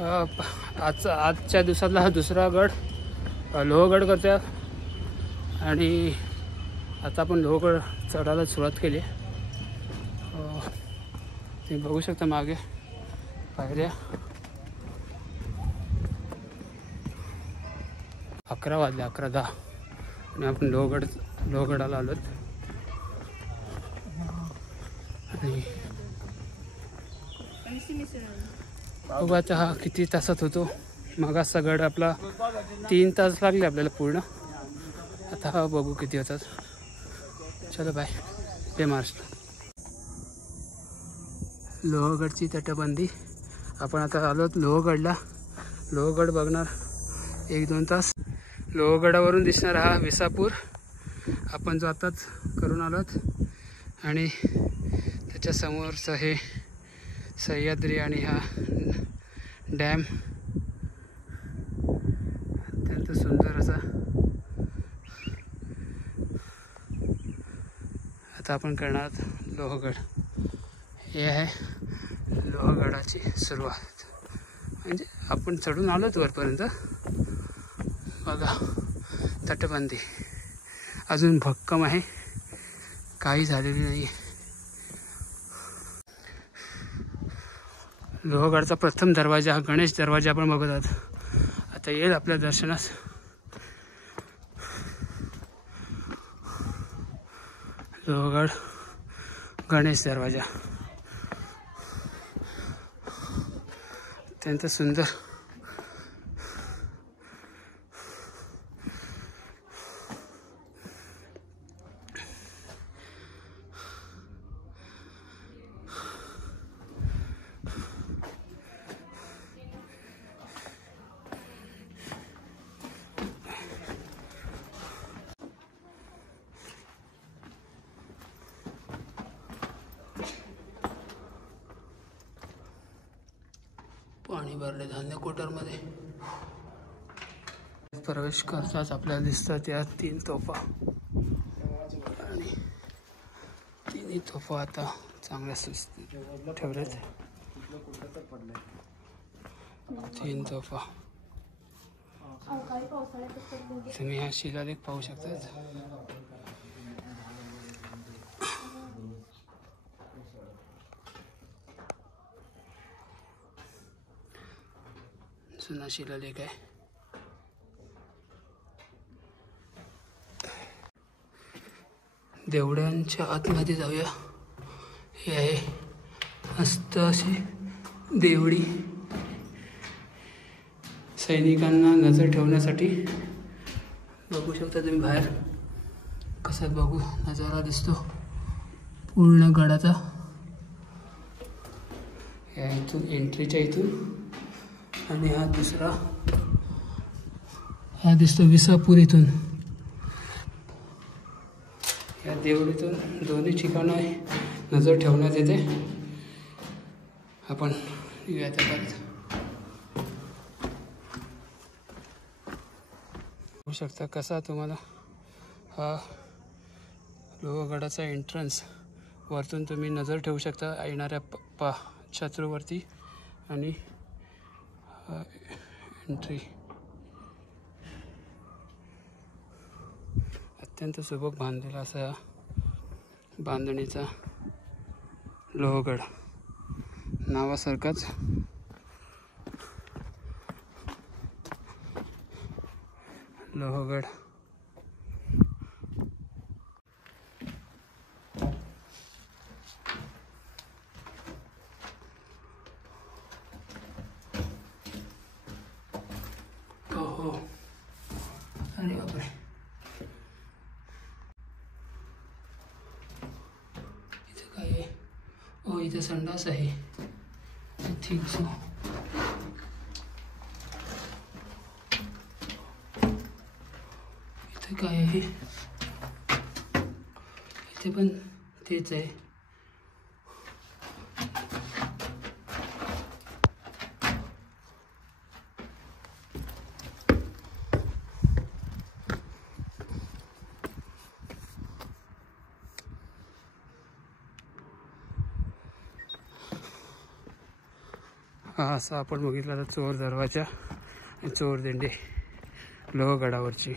आजच्या दिवसातला हा दुसरा गड लोहगड करतो आणि आता आपण लोहगड चढायला सुरुवात केली. तुम्ही बघू शकता मागे पायऱ्या. 11 वाजले, 11:10 आणि आपण लोहगडाला आलोत. आणि बघू आता हा किती तासात होतो. मागाचा गड आपला 3 तास लागले आपल्याला पूर्ण. आता हा बघू किती होतात. चलो बाय. जय महाराष्ट्र. लोहगडची तटबंदी. आपण आता आलोत लोहगडला. लोहगड बघणार 1-2 तास. लोहगडावरून दिसणार हा विसापूर आपण जो आताच करून आलोत. आणि त्याच्या समोरचं हे सह्याद्री आणि हा डॅम अत्यंत सुंदर असा. आता आपण करणार लोहगड. हे आहे लोहगडाची सुरुवात. म्हणजे आपण चढून आलोच वरपर्यंत. बघा तटबंदी अजून भक्कम आहे, काही झालेली नाही. लोहगडचा प्रथम दरवाजा हा गणेश दरवाजा आपण बघत आहोत. आता येईल आपल्या दर्शनास. लोहगड गणेश दरवाजा अत्यंत सुंदर. पाणी भरले धान्य कोटरमध्ये. प्रवेश करताच आपल्याला दिसतात या 3 तोफा. आणि 3 तोफा आता चांगल्या सुस्थितीत ठेवल्यात. 3 तोफा. तुम्ही हा शिलालेख पाहू शकता. जुना शिलालेख आहे. देवड्यांच्या आतमध्ये जाऊया. हे आहे मस्त अशी देवडी. सैनिकांना नजर ठेवण्यासाठी. बघू शकता तुम्ही बाहेर कसा बघू नजारा दिसतो पूर्ण गडाचा. या इथून एंट्रीच्या इथून. आणि हा दुसरा हा दिसतो विसापूर इथून. या देवळीतून दोन्ही ठिकाणं नजर ठेवण्यात येते. आपण येऊया परत. बघू शकता कसा तुम्हाला हा लोहगडाचा एंट्रन्स. वरतून तुम्ही नजर ठेवू शकता येणाऱ्या शत्रूवरती. आणि एंट्री अत्यंत सुबक बांधलेला असा बांधणीचा लोहगड. नावासारखाच लोहगड. हो अरे बापरे. इथं काय आहे? हो इथं संडास आहे. ठीक सो. इथं काय आहे? इथे पण तेच आहे. हा असा आपण बघितला तर चोर दरवाजा आणि चोर दिंडी लोहगडावरची.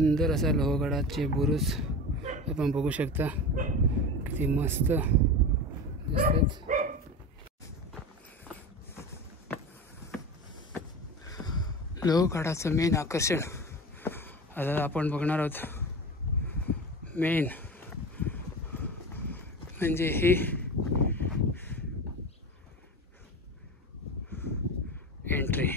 सुंदर असा लोहगडाचे बुरुज आपण बघू शकता, किती मस्त दिसतात. लोहगडाचं मेन आकर्षण आता आपण बघणार आहोत. मेन म्हणजे ही एंट्री.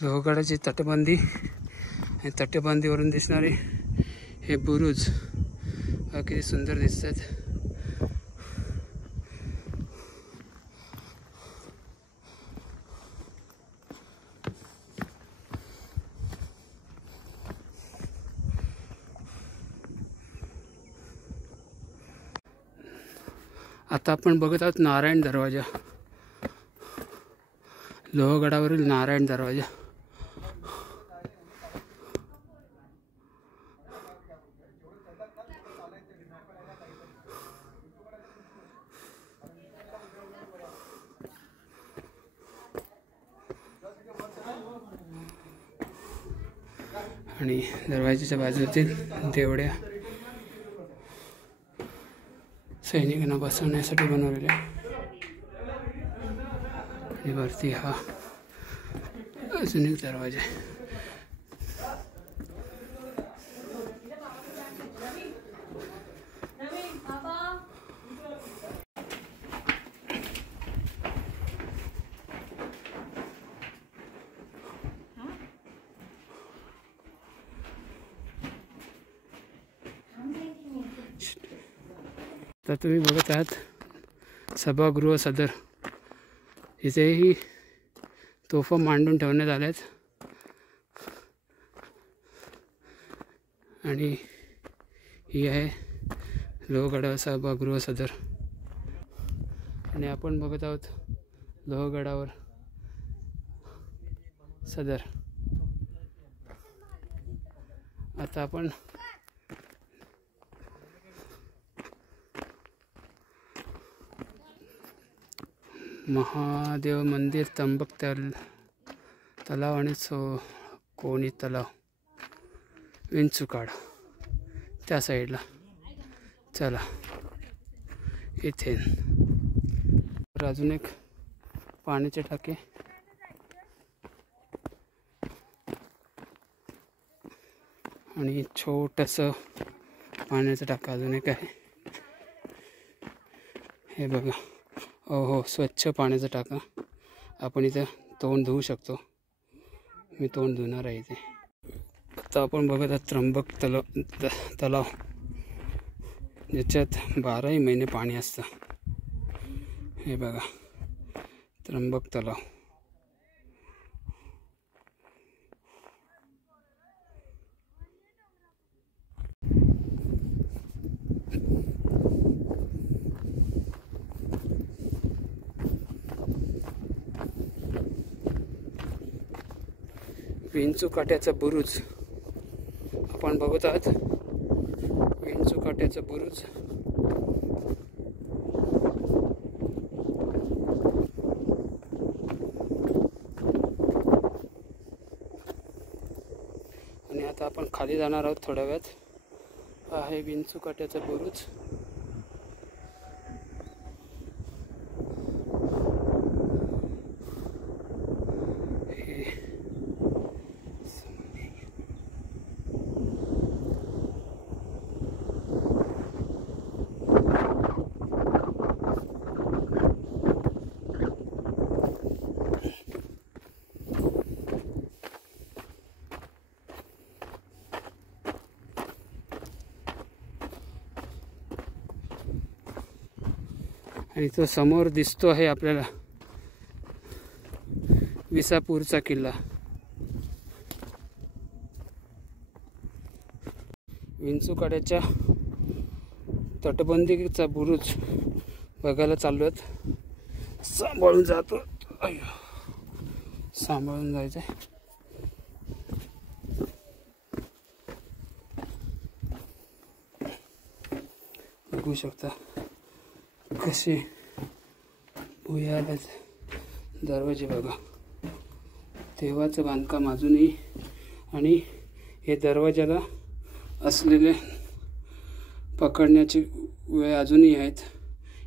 लोहगडाची तटबंदी आणि तटबंदीवरून दिसणारे हे बुरुज किती सुंदर दिसतात. आता आपण बघत आहोत नारायण दरवाजा, लोहगडावरील नारायण दरवाजा. आणि दरवाजाच्या बाजूतील देवड्या सैनिकांना बसवण्यासाठी बनवलेल्या. आणि वरती हा अजून एक दरवाजा आहे. तर तुम्ही बघत आहात सभागृह सदर. इथेही तोफा मांडून ठेवण्यात आल्यात आणि ही आहे लोहगड सभागृह सदर. आणि आपण बघत आहोत लोहगडावर सदर. आता आपण महादेव मंदिर, त्र्यंबक तलाव आणि कोणी तलाव, विंचुकाड त्या साईडला. चला इथे अजून एक पाण्याचे टाके आणि छोटंसं पाण्याचं टाका अजून एक आहे. हे बघा, हो स्वच्छ पाण्याचा टाका. आपण इथं तोंड धुवू शकतो. मी तोंड धुणार आहे इथे. आता आपण बघत आहोत त्र्यंबक तलाव ज्याच्यात 12ही महिने पाणी असतं. हे बघा त्र्यंबक तलाव. विंचुकाट्याचा बुरुज आपण बघत आहात. विंचुकाट्याचा बुरुज खाली जाणार आहोत थोड्या वेळात। आहे विंचुकाट्याचा बुरुज। आणि तो समोर दिसतो आहे आपल्याला विसापूरचा किल्ला। विंचुकाट्याच्या तटबंदीचा बुरुज बघायला चाललो आहेत। सांभाळून जातो, सांभाळून जायचं आहे। बघू शकता कसे भुयारात दरवाजे बघा, तेव्हाचं बांधकाम अजूनही, आणि हे दरवाजाला असलेले पकडण्याची वेळ अजूनही आहेत।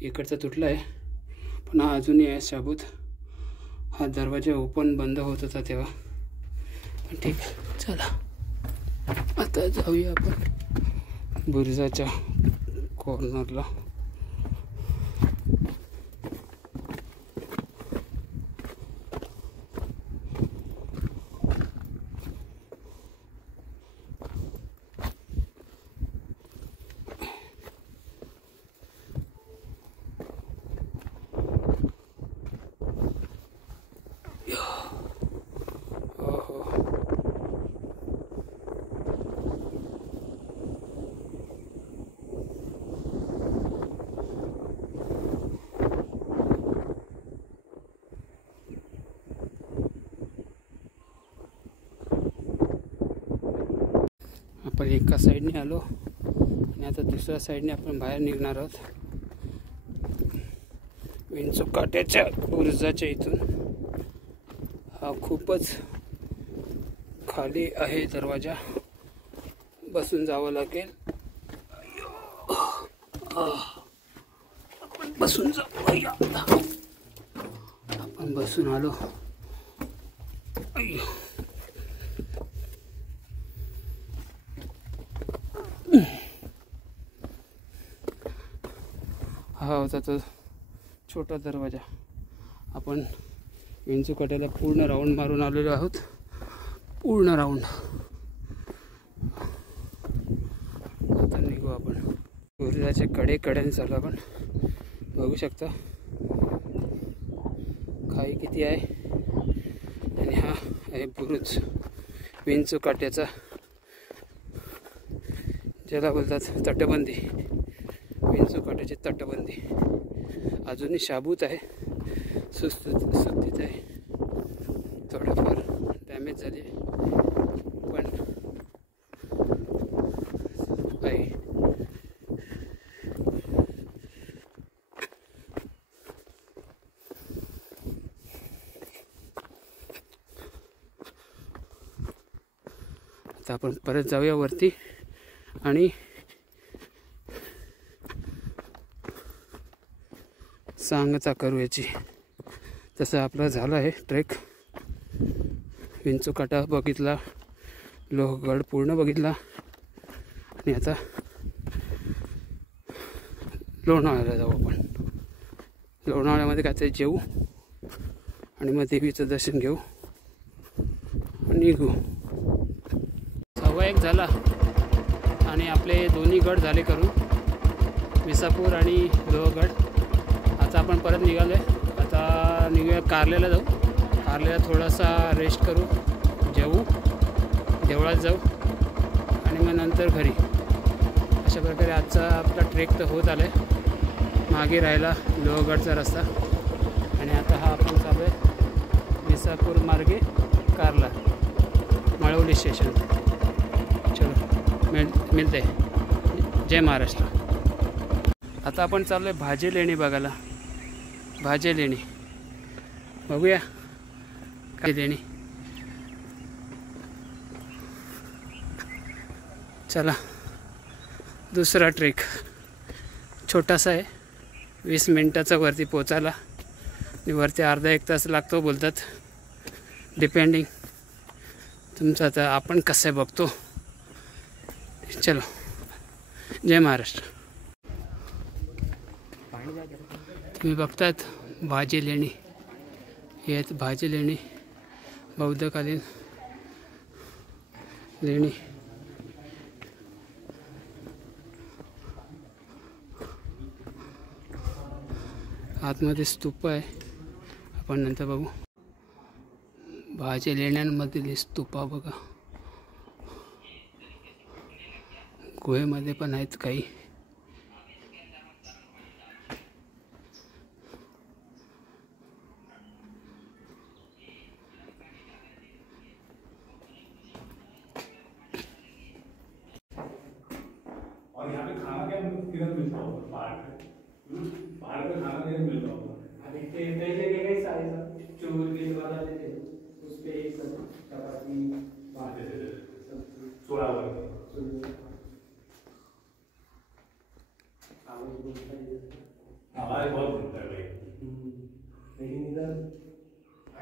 इकडचा तुटला आहे पण हा अजूनही आहे शाबूत। हा दरवाजा ओपन बंद होत होता तेव्हा। ठीक, चला आता जाऊया आपण बुरुजाच्या कॉर्नरला। आपण एका साईडने आलो आणि आता दुसऱ्या साईडने आपण बाहेर निघणार आहोत विंचुकाट्याच्या बुरुजाच्या इथून। हा खूपच खाली आहे दरवाजा, बसून जावं लागेल। आपण बसून जाऊ, आपण बसून आलो। हा होता तो छोटा दरवाजा। आपण विंचुकाट्याला पूर्ण राऊंड मारून आलेलो आहोत, पूर्ण राऊंड। आता निघू आपण बुरुजाच्या कडेने चालू आपण। बघू शकता खाई किती आहे, आणि हा आहे बुरुज विंचुकाट्याचा, ज्याला बोलतात तटबंदी। विंचुकाट्याची तटबंदी अजूनही शाबूत आहे, सुस्थित आहे, थोडंफार डॅमेज झाली पण आहे। आता आपण परत जाऊया वरती आणि सांगता करू याची। तसं आपला झाला आहे ट्रेक। विंचुकाटा बघितला, लोहगड पूर्ण बघितला, आणि आता लोणावळ्याला जाऊ आपण। लोणावळ्यामध्ये काहीतरी जेवू आणि मग देवीचं दर्शन घेऊ आणि निघू। 1:15 झाला आणि आपले दोन्ही गड झाले करून, विसापूर आणि लोहगड। आता आपण परत निघालो आहे। आता निघूया कारल्याला जाऊ। कारल्याला थोडासा रेस्ट करू, जेवू, देवळात जाऊ आणि मग नंतर घरी। अशा प्रकारे आजचा आपला ट्रेक तर होत आला आहे। मागे राहिला लोहगडचा रस्ता, आणि आता हा आपण चालू आहे विसापूर मार्गे कारला, माळवली स्टेशन। चलो मिळते। जय महाराष्ट्र। आता आपण चाललो आहे भाजे लेणी बघायला। भाजे लेणी बघूया काय लेणी। चला दुसरा ट्रेक छोटासा आहे, 20 मिनिटाचा वरती पोचायला आणि वरती अर्धा एक तास लागतो बोलतात, डिपेंडिंग तुमचं आता आपण कसं बघतो. चलो, जय महाराष्ट्र. तुम्ही बघतात भाजी लेणी, हे आहेत भाजी लेणी, बौद्धकालीन लेणी. आतमध्ये स्तूप आहे, आपण नंतर बघू. भाजी लेण्यांमधील स्तूपा बघा, गुहेमध्ये पण आहेत काही. और यहाँ पे खाना क्या किधर मिलता होगा? पहाड़ पे खाना नहीं मिलता होगा. अभी पहले के कई सारे सब चूर के वाला देते उस पे एक सब चपाती छोड़ा हुआ है. हमारे बहुत मिलता है भाई. लेकिन इधर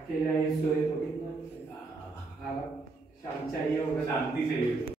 अकेला ये सोए तो कितना शांति चाहिए होगा. शांति चाहिए.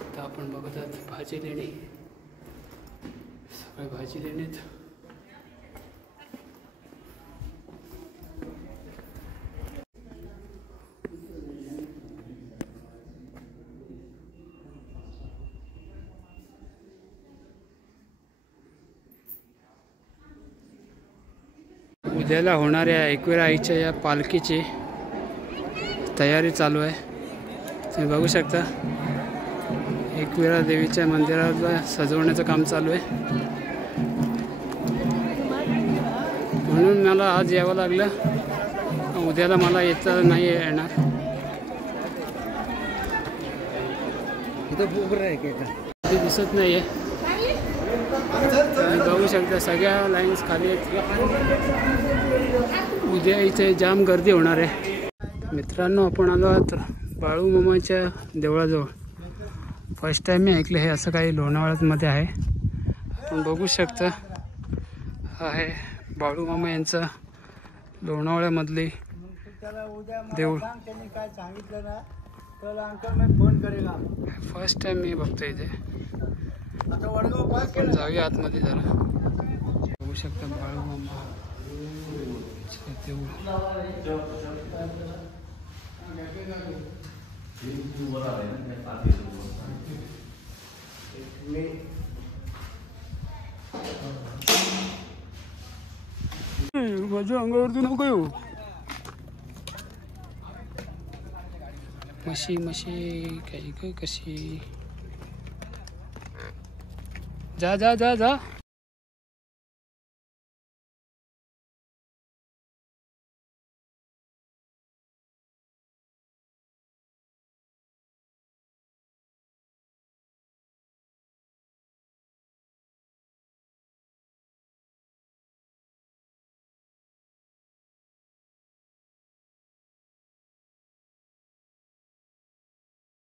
आता आपण बघत आहोत भाजी लेणी, सगळे भाजी लेणीत. उद्याला होणाऱ्या एकविरा आईच्या या पालखीची तयारी चालू आहे, तुम्ही बघू शकता. एकविरा देवीच्या मंदिराला सजवण्याचं काम चालू आहे, म्हणून मला आज यावं लागलं. उद्याला मला येता नाही येणार. ते दिसत नाही आहे, तुम्ही बघू शकता सगळ्या लाईन्स खाली आहेत. उद्या इथे जाम गर्दी होणार आहे. मित्रांनो, आपण आलो आहोत बाळूमामाच्या देवळाजवळ. फर्स्ट टाईम मी ऐकलं हे असं काही लोणावळ्यामध्ये आहे. आपण बघू शकता, हा आहे बाळूमामा यांचं लोणावळ्यामधले देऊळ. फर्स्ट टाइम मी बघतो इथे. आपण जाऊया आतमध्ये जरा. बघू शकता बाळूमामा देऊळ. माझ्या अंगावरती नको येऊ. म्हशी म्हशी काही काय कशी. जा जा जा जा.